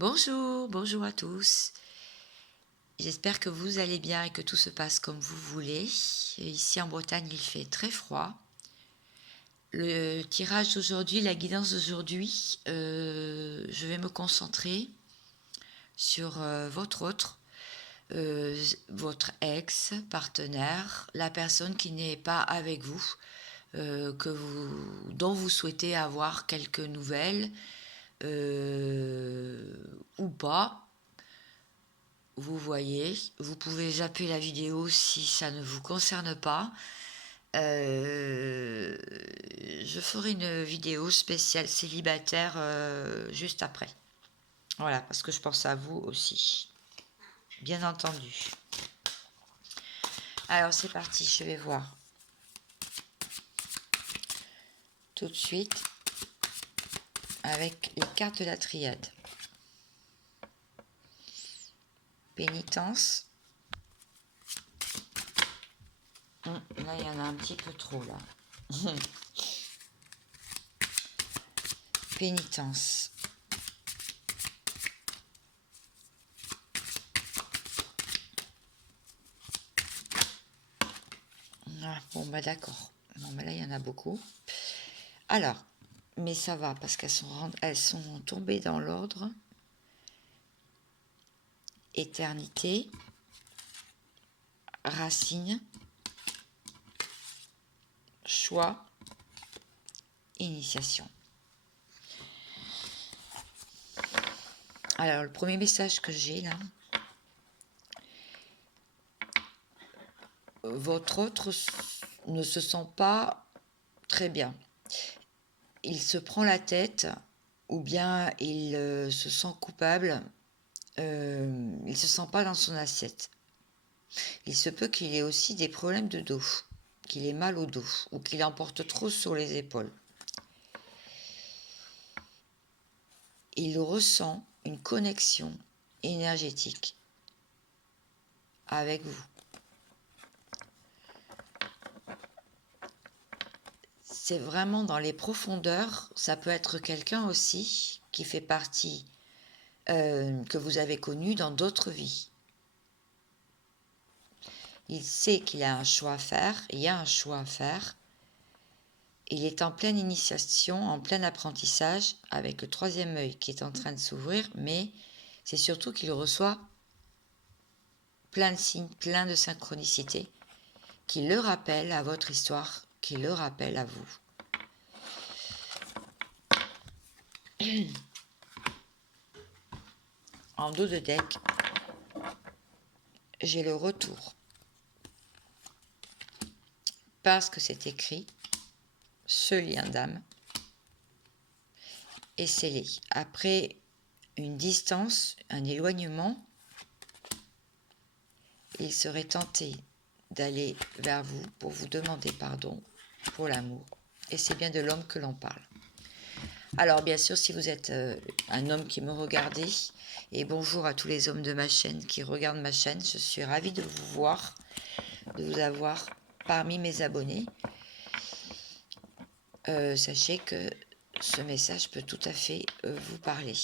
Bonjour, bonjour à tous. J'espère que vous allez bien et que tout se passe comme vous voulez. Ici en Bretagne, il fait très froid. Le tirage d'aujourd'hui, la guidance d'aujourd'hui, je vais me concentrer sur votre ex, partenaire, la personne qui n'est pas avec vous, dont vous souhaitez avoir quelques nouvelles ou pas. Vous voyez, vous pouvez zapper la vidéo si ça ne vous concerne pas. Je ferai une vidéo spéciale célibataire juste après. Voilà, parce que je pense à vous aussi. Bien entendu. Alors c'est parti, je vais voir tout de suite avec les cartes de la triade. Pénitence. Là, il y en a un petit peu trop, là. Pénitence. Ah, bon, bah d'accord. Bon, bah là, il y en a beaucoup. Alors, mais ça va, parce elles sont tombées dans l'ordre. Éternité. Racine. Choix. Initiation. Alors, le premier message que j'ai là. Votre autre ne se sent pas très bien. Il se prend la tête ou bien il se sent coupable. Il se sent pas dans son assiette. Il se peut qu'il ait aussi des problèmes de dos, qu'il ait mal au dos ou qu'il en porte trop sur les épaules. Il ressent une connexion énergétique avec vous. C'est vraiment dans les profondeurs, ça peut être quelqu'un aussi qui fait partie, que vous avez connu dans d'autres vies. Il sait qu'il a un choix à faire, il y a un choix à faire. Il est en pleine initiation, en plein apprentissage, avec le troisième œil qui est en train de s'ouvrir, mais c'est surtout qu'il reçoit plein de signes, plein de synchronicités, qui le rappellent à votre histoire, qui le rappellent à vous. En dos de deck, j'ai le retour. Parce que c'est écrit, ce lien d'âme est scellé. Après une distance, un éloignement, il serait tenté d'aller vers vous pour vous demander pardon pour l'amour. Et c'est bien de l'homme que l'on parle. Alors bien sûr, si vous êtes un homme qui me regardez, et bonjour à tous les hommes de ma chaîne qui regardent ma chaîne, je suis ravie de vous voir, de vous avoir parmi mes abonnés. Sachez que ce message peut tout à fait vous parler.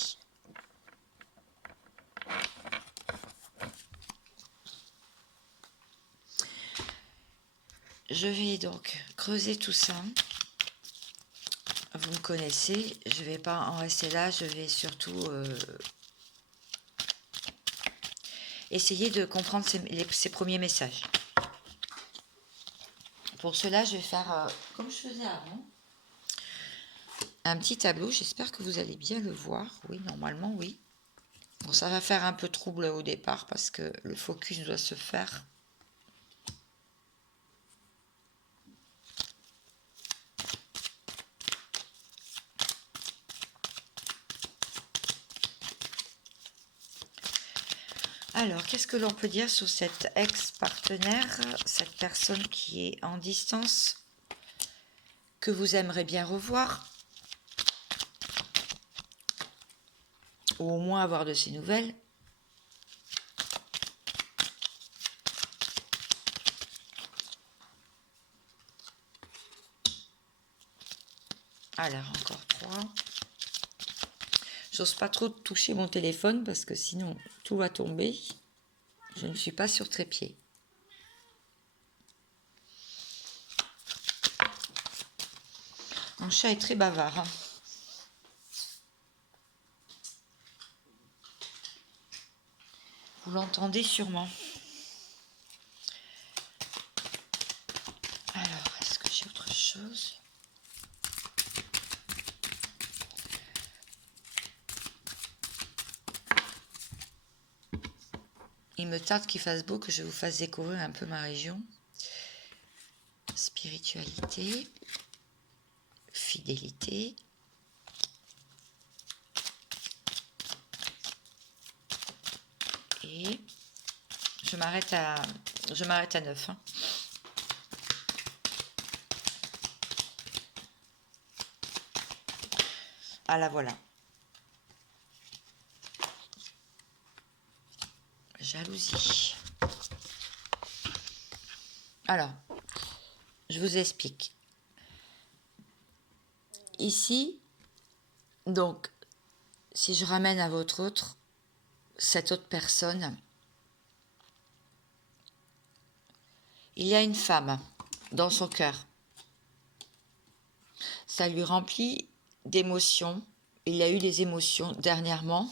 Je vais donc creuser tout ça. Vous me connaissez, je ne vais pas en rester là, je vais surtout essayer de comprendre ces premiers messages. Pour cela, je vais faire comme je faisais avant. Un petit tableau, j'espère que vous allez bien le voir. Oui, normalement, oui. Bon, ça va faire un peu trouble au départ parce que le focus doit se faire. Alors, qu'est-ce que l'on peut dire sur cet ex-partenaire, cette personne qui est en distance, que vous aimeriez bien revoir, ou au moins avoir de ses nouvelles? Alors, encore 3. J'ose pas trop toucher mon téléphone parce que sinon tout va tomber. Je ne suis pas sur trépied. Mon chat est très bavard. Hein. Vous l'entendez sûrement. Alors, est-ce que j'ai autre chose? Il me tarde qu'il fasse beau, que je vous fasse découvrir un peu ma région. Spiritualité, fidélité. Et je m'arrête à 9. Hein. Ah là voilà. Jalousie. Alors, je vous explique. Ici, donc, si je ramène à cette autre personne, il y a une femme dans son cœur. Ça lui remplit d'émotions. Il a eu des émotions dernièrement.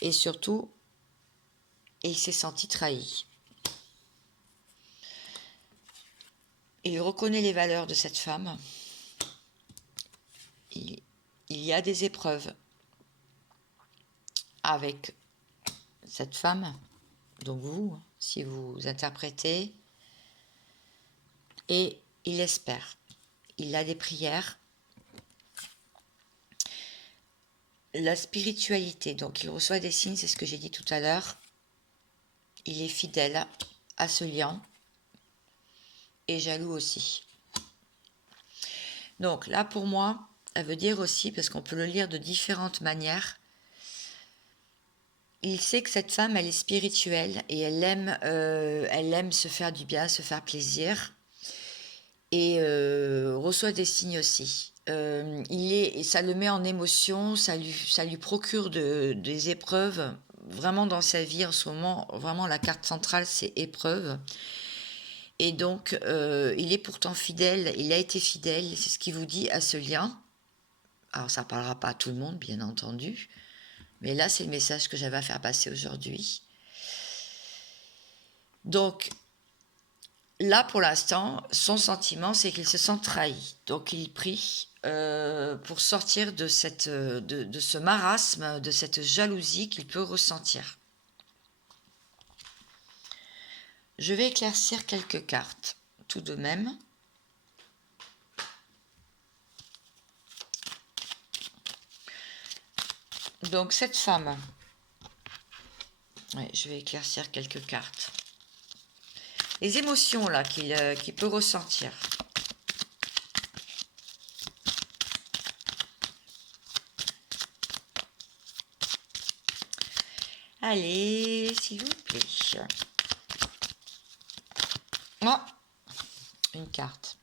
Et surtout, il s'est senti trahi. Il reconnaît les valeurs de cette femme. Il y a des épreuves avec cette femme, donc vous, si vous interprétez, et il espère. Il a des prières. La spiritualité, donc il reçoit des signes, c'est ce que j'ai dit tout à l'heure. Il est fidèle à ce lien et jaloux aussi. Donc là, pour moi, elle veut dire aussi, parce qu'on peut le lire de différentes manières, il sait que cette femme, elle est spirituelle et elle aime se faire du bien, se faire plaisir et reçoit des signes aussi. Ça le met en émotion, ça lui procure des épreuves vraiment dans sa vie en ce moment. Vraiment, la carte centrale, c'est épreuve. Et donc, il est pourtant fidèle, il a été fidèle, c'est ce qu'il vous dit à ce lien. Alors, ça ne parlera pas à tout le monde, bien entendu. Mais là, c'est le message que j'avais à faire passer aujourd'hui. Donc, là, pour l'instant, son sentiment, c'est qu'il se sent trahi. Donc, il prie pour sortir de ce marasme, de cette jalousie qu'il peut ressentir. Je vais éclaircir quelques cartes, tout de même. Donc, cette femme, ouais, je vais éclaircir quelques cartes. Les émotions là qu'il peut ressentir. Allez, s'il vous plaît. Oh, une carte.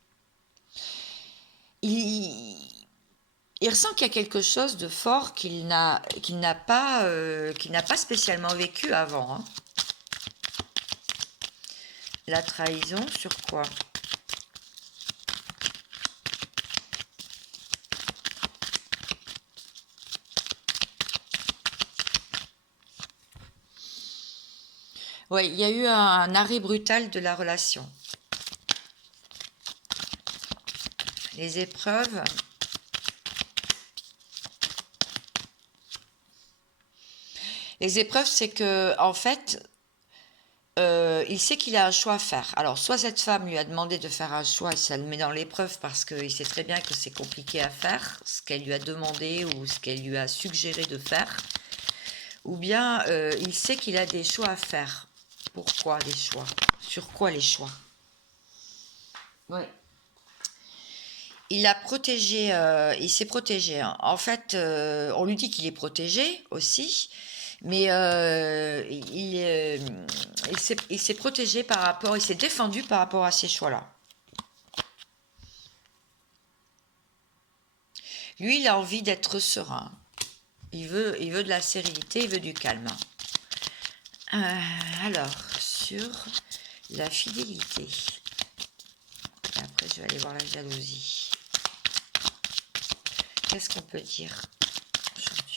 Il ressent qu'il y a quelque chose de fort qu'il n'a pas spécialement vécu avant. Hein. La trahison, sur quoi? Oui, il y a eu un arrêt brutal de la relation. Les épreuves. Les épreuves, c'est que, en fait, il sait qu'il a un choix à faire. Alors, soit cette femme lui a demandé de faire un choix et ça le met dans l'épreuve parce qu'il sait très bien que c'est compliqué à faire, ce qu'elle lui a demandé ou ce qu'elle lui a suggéré de faire. Ou bien, il sait qu'il a des choix à faire. Pourquoi les choix? Sur quoi les choix? Ouais. Il a protégé, il s'est protégé. Hein. En fait, on lui dit qu'il est protégé aussi, mais il s'est protégé par rapport, il s'est défendu par rapport à ces choix-là. Lui, il a envie d'être serein. Il veut de la sérénité, il veut du calme. Alors, sur la fidélité. Et après, je vais aller voir la jalousie. Qu'est-ce qu'on peut dire aujourd'hui?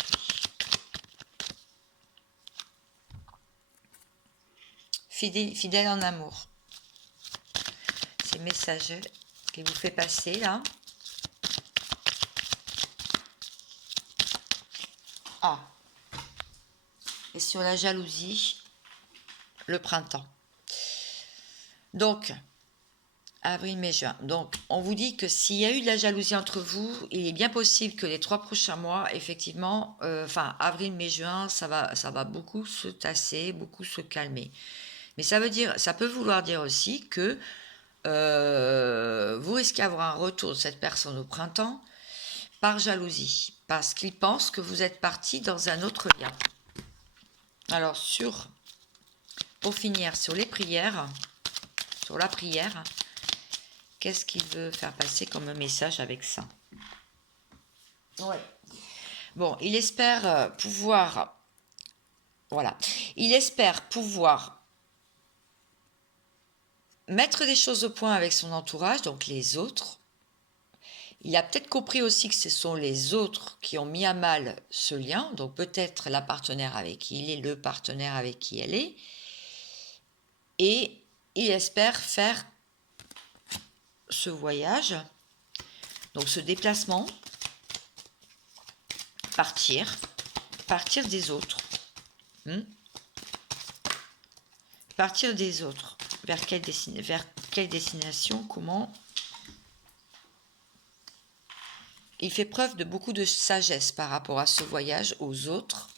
Fidèle en amour. C'est le message qu'il vous fait passer là. Ah. Et sur la jalousie, le printemps. Donc, avril, mai, juin. Donc, on vous dit que s'il y a eu de la jalousie entre vous, il est bien possible que les 3 prochains mois, effectivement, avril, mai, juin, ça va beaucoup se tasser, beaucoup se calmer. Mais ça peut vouloir dire aussi que vous risquez d'avoir un retour de cette personne au printemps par jalousie, parce qu'il pense que vous êtes parti dans un autre lien. Alors, pour finir, sur les prières, sur la prière, qu'est-ce qu'il veut faire passer comme message avec ça? Ouais. Bon, il espère pouvoir... Voilà. Il espère pouvoir mettre des choses au point avec son entourage, donc les autres. Il a peut-être compris aussi que ce sont les autres qui ont mis à mal ce lien, donc peut-être la partenaire avec qui il est, le partenaire avec qui elle est. Et il espère faire ce voyage, donc ce déplacement, partir des autres. Partir des autres. Vers quelle destination, comment? Il fait preuve de beaucoup de sagesse par rapport à ce voyage, aux autres.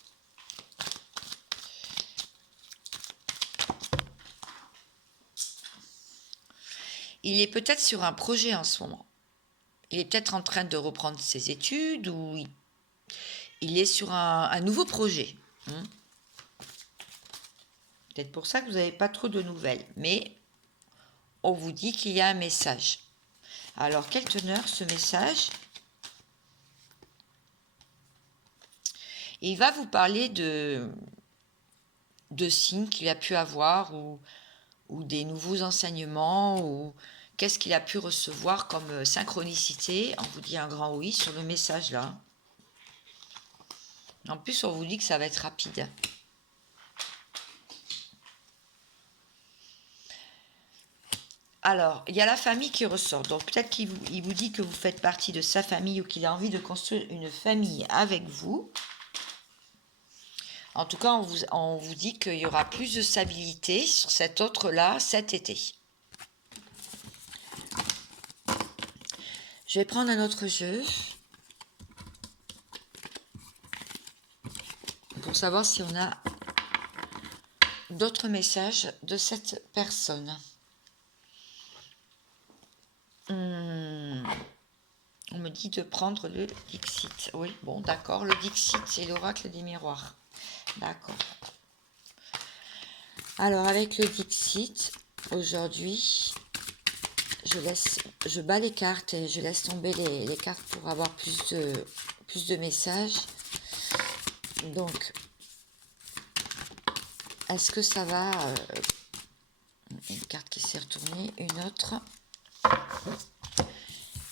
Il est peut-être sur un projet en ce moment. Il est peut-être en train de reprendre ses études ou il est sur un nouveau projet. Peut-être pour ça que vous n'avez pas trop de nouvelles. Mais on vous dit qu'il y a un message. Alors, quelle teneur ce message? Il va vous parler de signes qu'il a pu avoir ou des nouveaux enseignements ou qu'est-ce qu'il a pu recevoir comme synchronicité. On vous dit un grand oui sur le message là. En plus, on vous dit que ça va être rapide. Alors, il y a la famille qui ressort. Donc, peut-être qu'il vous dit que vous faites partie de sa famille ou qu'il a envie de construire une famille avec vous. En tout cas, on vous dit qu'il y aura plus de stabilité sur cet autre-là cet été. Je vais prendre un autre jeu pour savoir si on a d'autres messages de cette personne. On me dit de prendre le Dixit. Oui, bon, d'accord. Le Dixit, c'est l'oracle des miroirs. D'accord. Alors, avec le Dixit, aujourd'hui, je bats les cartes et je laisse tomber les cartes pour avoir plus de messages. Donc, est-ce que ça va... une carte qui s'est retournée, une autre.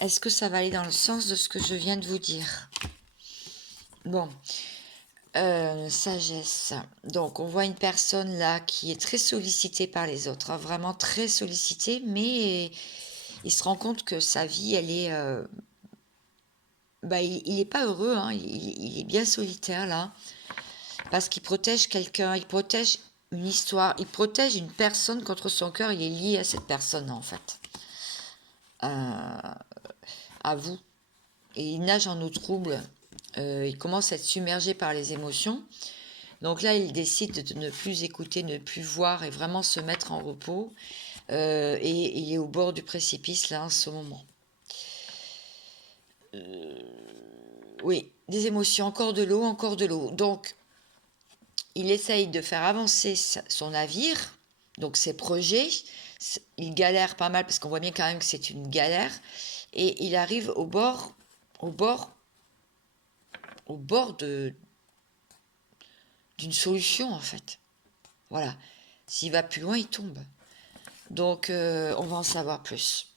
Est-ce que ça va aller dans le sens de ce que je viens de vous dire? Bon, sagesse. Donc, on voit une personne là qui est très sollicitée par les autres, hein, vraiment très sollicitée, mais il se rend compte que sa vie, elle est... il n'est pas heureux, hein, il est bien solitaire là, parce qu'il protège quelqu'un, il protège une histoire, il protège une personne contre son cœur, il est lié à cette personne en fait. À vous. Et il nage en eau trouble, il commence à être submergé par les émotions. Donc là, il décide de ne plus écouter, ne plus voir et vraiment se mettre en repos. Et il est au bord du précipice là en ce moment. Oui, des émotions, encore de l'eau, encore de l'eau. Donc, il essaye de faire avancer son navire, donc ses projets. Il galère pas mal parce qu'on voit bien quand même que c'est une galère. Et il arrive au bord d'une solution en fait. Voilà. S'il va plus loin, il tombe. Donc, on va en savoir plus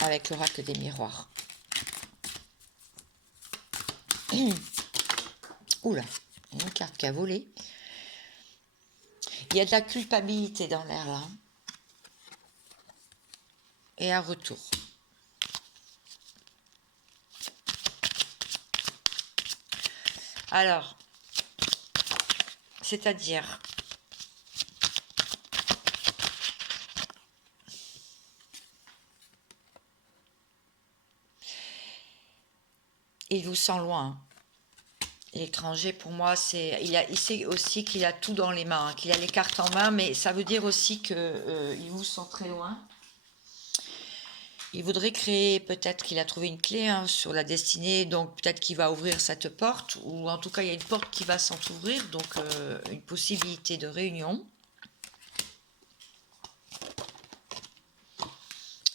avec l'oracle des miroirs. Oula, il y a une carte qui a volé. Il y a de la culpabilité dans l'air là. Et un retour. Alors, c'est-à-dire, il vous sent loin. L'étranger, pour moi, c'est il sait aussi qu'il a tout dans les mains, hein, qu'il a les cartes en main, mais ça veut dire aussi que il vous sent très loin. Il voudrait créer, peut-être qu'il a trouvé une clé hein, sur la destinée, donc peut-être qu'il va ouvrir cette porte, ou en tout cas il y a une porte qui va s'entrouvrir, donc une possibilité de réunion.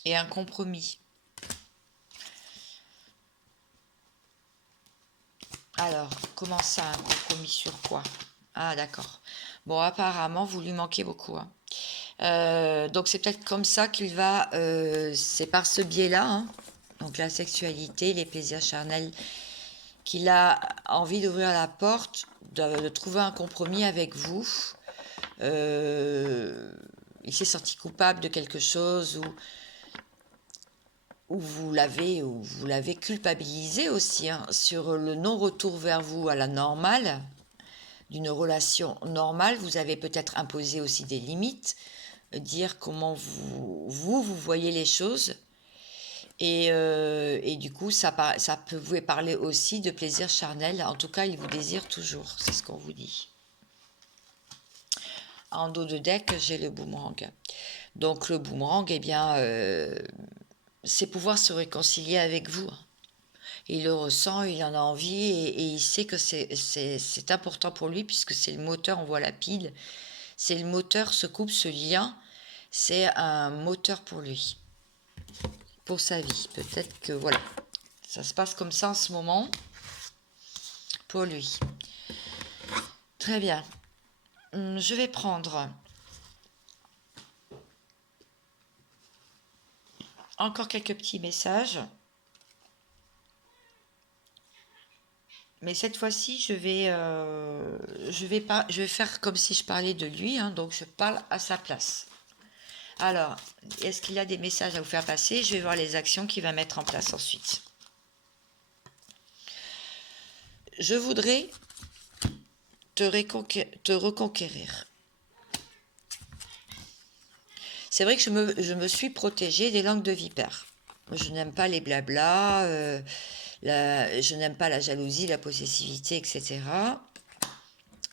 Et un compromis. Alors, comment ça, un compromis sur quoi? Ah, d'accord. Bon, apparemment, vous lui manquez beaucoup. Hein. Donc, c'est peut-être comme ça qu'il va... c'est par ce biais-là, hein, donc la sexualité, les plaisirs charnels, qu'il a envie d'ouvrir la porte, de trouver un compromis avec vous. Il s'est senti coupable de quelque chose ou vous l'avez culpabilisé aussi hein, sur le non-retour vers vous à la normale, d'une relation normale. Vous avez peut-être imposé aussi des limites, dire comment vous voyez les choses. Et du coup, ça peut vous parler aussi de plaisir charnel. En tout cas, il vous désire toujours, c'est ce qu'on vous dit. En dos de deck, j'ai le boomerang. Donc le boomerang, eh bien, c'est pouvoir se réconcilier avec vous. Il le ressent, il en a envie et il sait que c'est important pour lui puisque c'est le moteur, on voit la pile, c'est le moteur, ce couple, ce lien, c'est un moteur pour lui, pour sa vie. Peut-être que voilà, ça se passe comme ça en ce moment pour lui. Très bien. Je vais prendre encore quelques petits messages. Mais cette fois-ci, je vais faire comme si je parlais de lui, hein, donc je parle à sa place. Alors, est-ce qu'il a des messages à vous faire passer? Je vais voir les actions qu'il va mettre en place ensuite. Je voudrais te reconquérir. C'est vrai que je me suis protégée des langues de vipère. Je n'aime pas les blablas, je n'aime pas la jalousie, la possessivité, etc.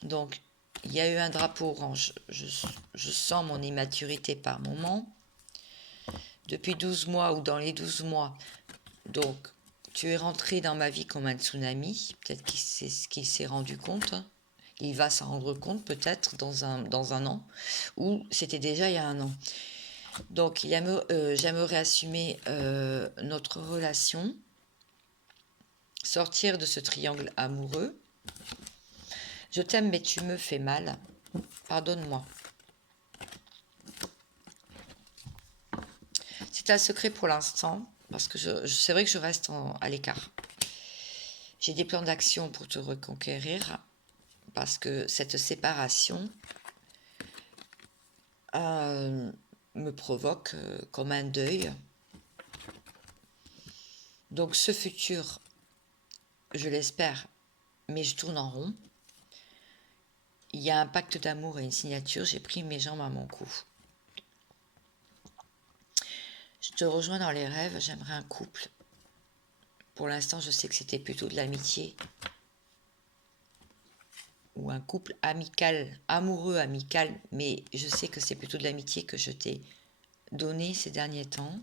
Donc, il y a eu un drapeau orange. Je sens mon immaturité par moment. Depuis 12 mois ou dans les 12 mois, donc, tu es rentré dans ma vie comme un tsunami. Peut-être qu'il s'est rendu compte. Hein. Il va s'en rendre compte peut-être dans un an. Ou c'était déjà il y a un an. Donc, j'aimerais assumer notre relation. Sortir de ce triangle amoureux. Je t'aime mais tu me fais mal. Pardonne-moi. C'est un secret pour l'instant, parce que c'est vrai que je reste à l'écart. J'ai des plans d'action pour te reconquérir, parce que cette séparation me provoque comme un deuil. Donc ce futur, je l'espère, mais je tourne en rond. Il y a un pacte d'amour et une signature, j'ai pris mes jambes à mon cou. Je te rejoins dans les rêves, j'aimerais un couple. Pour l'instant, je sais que c'était plutôt de l'amitié. Ou un couple amical, amoureux, amical, mais je sais que c'est plutôt de l'amitié que je t'ai donné ces derniers temps.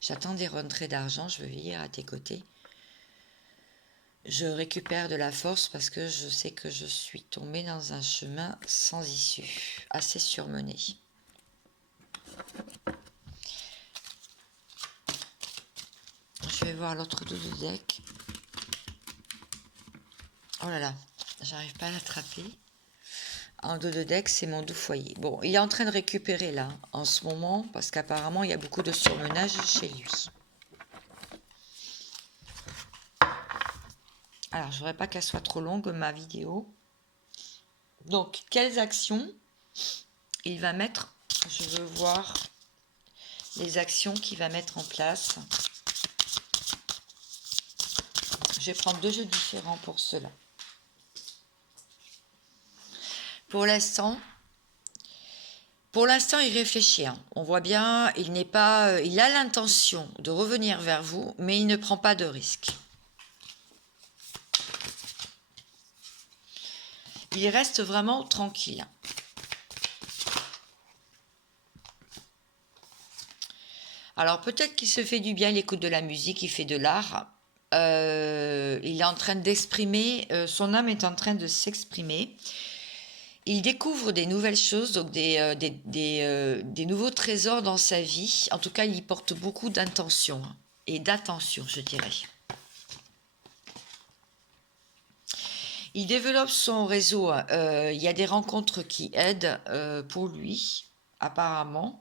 J'attends des rentrées d'argent, je veux vivre à tes côtés. Je récupère de la force parce que je sais que je suis tombée dans un chemin sans issue, assez surmené. Je vais voir l'autre dos de deck. Oh là là, J'arrive pas à l'attraper. En dos de deck, c'est mon doux foyer. Bon, il est en train de récupérer là, en ce moment, parce qu'apparemment, il y a beaucoup de surmenage chez lui. Alors, je voudrais pas qu'elle soit trop longue, ma vidéo. Donc, quelles actions il va mettre? Je veux voir les actions qu'il va mettre en place. Je vais prendre 2 jeux différents pour cela. Pour l'instant, il réfléchit. Hein. On voit bien, il a l'intention de revenir vers vous, mais il ne prend pas de risque. Il reste vraiment tranquille. Alors peut-être qu'il se fait du bien, il écoute de la musique, il fait de l'art. Il est en train d'exprimer, son âme est en train de s'exprimer. Il découvre des nouvelles choses, donc des nouveaux trésors dans sa vie. En tout cas, il y porte beaucoup d'intention et d'attention, je dirais. Il développe son réseau. Il y a des rencontres qui aident pour lui, apparemment.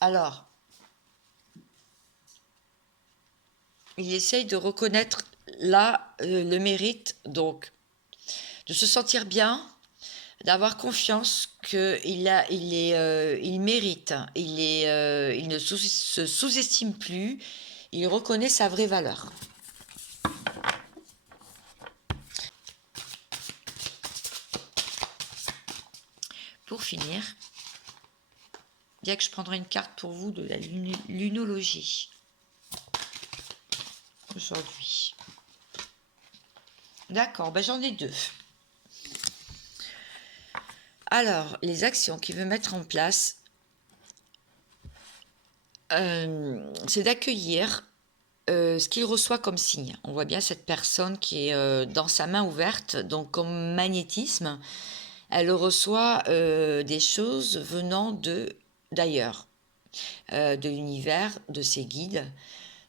Alors, il essaye de reconnaître là le mérite, donc de se sentir bien, d'avoir confiance qu'il mérite, il ne se sous-estime plus, il reconnaît sa vraie valeur. Pour finir, bien que je prendrai une carte pour vous de la lunologie aujourd'hui. D'accord, ben j'en ai 2. Alors, les actions qu'il veut mettre en place, c'est d'accueillir ce qu'il reçoit comme signe. On voit bien cette personne qui est dans sa main ouverte, donc comme magnétisme, elle reçoit des choses venant d'ailleurs, de l'univers, de ses guides.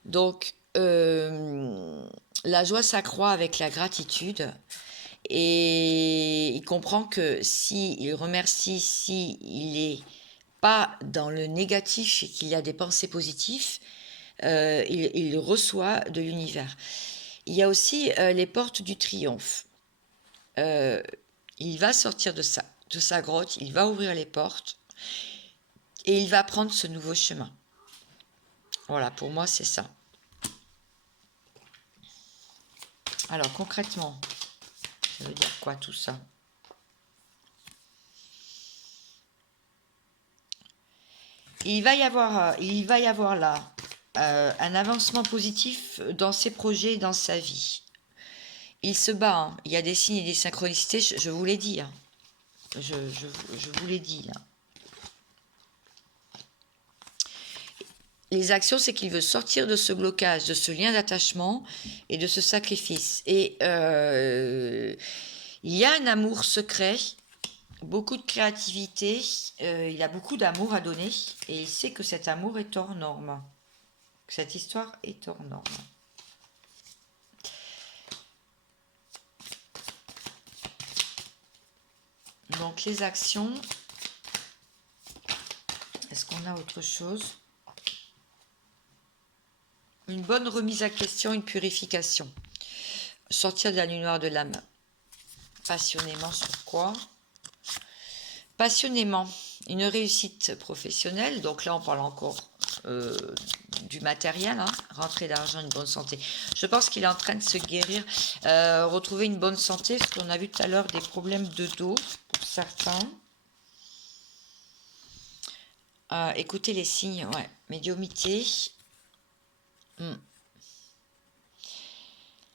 Donc, la joie s'accroît avec la gratitude. Et il comprend que s'il remercie, s'il n'est pas dans le négatif et qu'il y a des pensées positives, il reçoit de l'univers. Il y a aussi les portes du triomphe. Il va sortir de sa grotte, il va ouvrir les portes et il va prendre ce nouveau chemin. Voilà, pour moi, c'est ça. Alors, concrètement, ça veut dire quoi tout ça? Il va y avoir là un avancement positif dans ses projets, dans sa vie. Il se bat, hein. Il y a des signes et des synchronicités, je vous l'ai dit. Hein. Je vous l'ai dit là. Les actions, c'est qu'il veut sortir de ce blocage, de ce lien d'attachement et de ce sacrifice. Et il y a un amour secret, beaucoup de créativité, il a beaucoup d'amour à donner et il sait que cet amour est hors norme. Que cette histoire est hors norme. Donc les actions, est-ce qu'on a autre chose? Une bonne remise à question, une purification. Sortir de la nuit noire de l'âme. Passionnément sur quoi? Passionnément, une réussite professionnelle. Donc là, on parle encore du matériel, hein, rentrée d'argent, une bonne santé. Je pense qu'il est en train de se guérir, retrouver une bonne santé, parce qu'on a vu tout à l'heure des problèmes de dos pour certains. Écoutez les signes, ouais, médiumnité.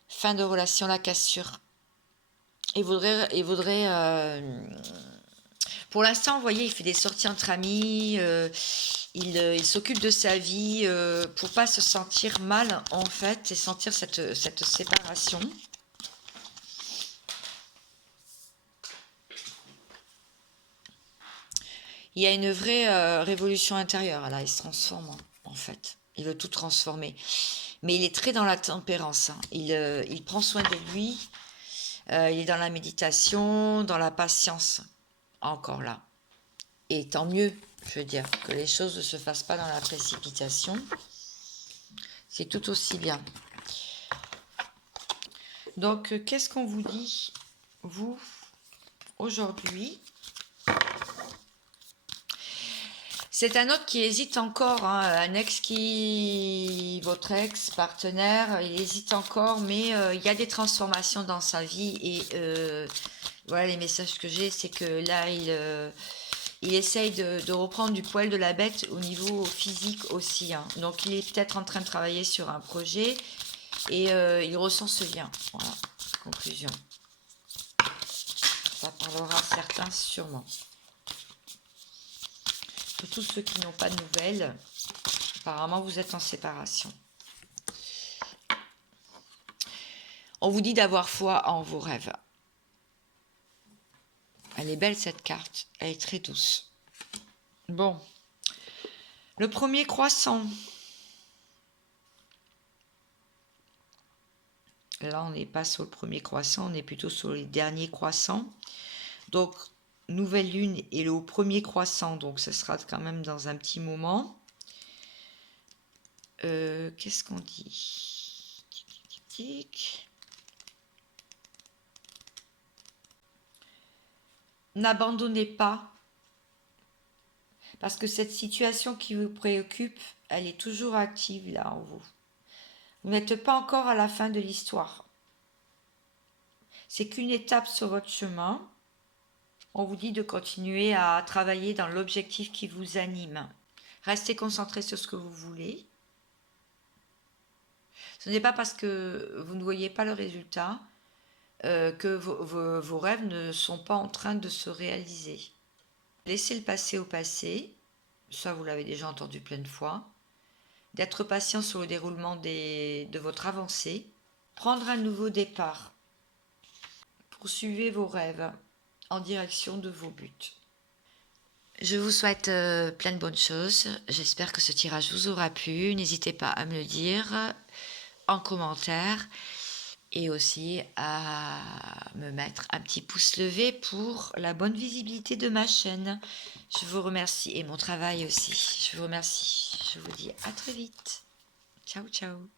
Fin de relation, la cassure. Il voudrait pour l'instant, vous voyez, il fait des sorties entre amis, il s'occupe de sa vie pour pas se sentir mal, en fait, et sentir cette séparation. Il y a une vraie révolution intérieure, là, il se transforme, en fait. Il veut tout transformer. Mais il est très dans la tempérance, hein. Il prend soin de lui. Il est dans la méditation, dans la patience. Encore là. Et tant mieux, je veux dire, que les choses ne se fassent pas dans la précipitation. C'est tout aussi bien. Donc, qu'est-ce qu'on vous dit, vous, aujourd'hui? C'est un autre qui hésite encore, hein, votre ex-partenaire, il hésite encore, mais il y a des transformations dans sa vie et voilà les messages que j'ai, c'est que là, il essaye de reprendre du poil de la bête au niveau physique aussi, hein. Donc, il est peut-être en train de travailler sur un projet et il ressent ce lien. Voilà, conclusion. Ça parlera certains sûrement. Pour tous ceux qui n'ont pas de nouvelles, apparemment vous êtes en séparation. On vous dit d'avoir foi en vos rêves. Elle est belle cette carte, elle est très douce. Bon, le premier croissant. Là, on n'est pas sur le premier croissant, on est plutôt sur les derniers croissants. Donc, nouvelle lune et le premier croissant, donc ce sera quand même dans un petit moment. Qu'est-ce qu'on dit? Tic, tic, tic. N'abandonnez pas, parce que cette situation qui vous préoccupe, elle est toujours active là en vous. Vous n'êtes pas encore à la fin de l'histoire. C'est qu'une étape sur votre chemin. On vous dit de continuer à travailler dans l'objectif qui vous anime. Restez concentré sur ce que vous voulez. Ce n'est pas parce que vous ne voyez pas le résultat que vos rêves ne sont pas en train de se réaliser. Laissez le passé au passé, ça vous l'avez déjà entendu plein de fois, d'être patient sur le déroulement de votre avancée, prendre un nouveau départ, poursuivez vos rêves en direction de vos buts. Je vous souhaite plein de bonnes choses, j'espère que ce tirage vous aura plu, n'hésitez pas à me le dire en commentaire et aussi à me mettre un petit pouce levé pour la bonne visibilité de ma chaîne. Je vous remercie et mon travail aussi. Je vous remercie. Je vous dis à très vite. Ciao, ciao.